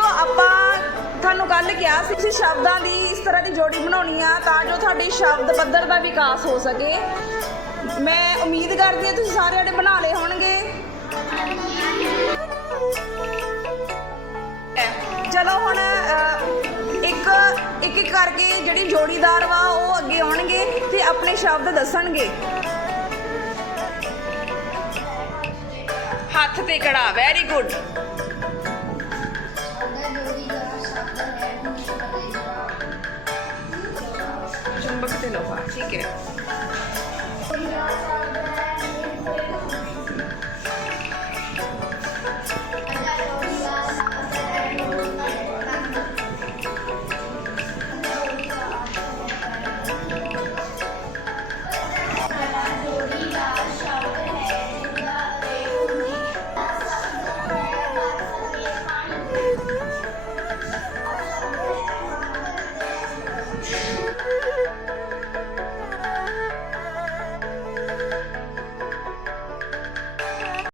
ਆਪਾਂ ਤੁਹਾਨੂੰ ਗੱਲ ਕਿਹਾ ਸੀ ਕਿ ਸ਼ਬਦਾਂ ਦੀ ਇਸ ਤਰ੍ਹਾਂ ਦੀ ਜੋੜੀ ਬਣਾਉਣੀ ਆ ਤਾਂ ਜੋ ਤੁਹਾਡੇ ਸ਼ਬਦ ਪੱਧਰ ਦਾ ਵਿਕਾਸ ਹੋ ਸਕੇ। ਮੈਂ ਉਮੀਦ ਕਰਦੀ ਹਾਂ ਤੁਸੀਂ ਸਾਰੇ ਜਿਹੜੇ ਬਣਾ ਲਏ ਹੋਣਗੇ। ਚਲੋ ਹੁਣ ਇੱਕ ਇੱਕ ਇੱਕ ਕਰਕੇ ਜਿਹੜੀ ਜੋੜੀਦਾਰ ਵਾ ਉਹ ਅੱਗੇ ਆਉਣਗੇ ਤੇ ਆਪਣੇ ਸ਼ਬਦ ਦੱਸਣਗੇ। ਹੱਥ ਤੇ ਕੜਾ very good Number dalawa. Ah, sige.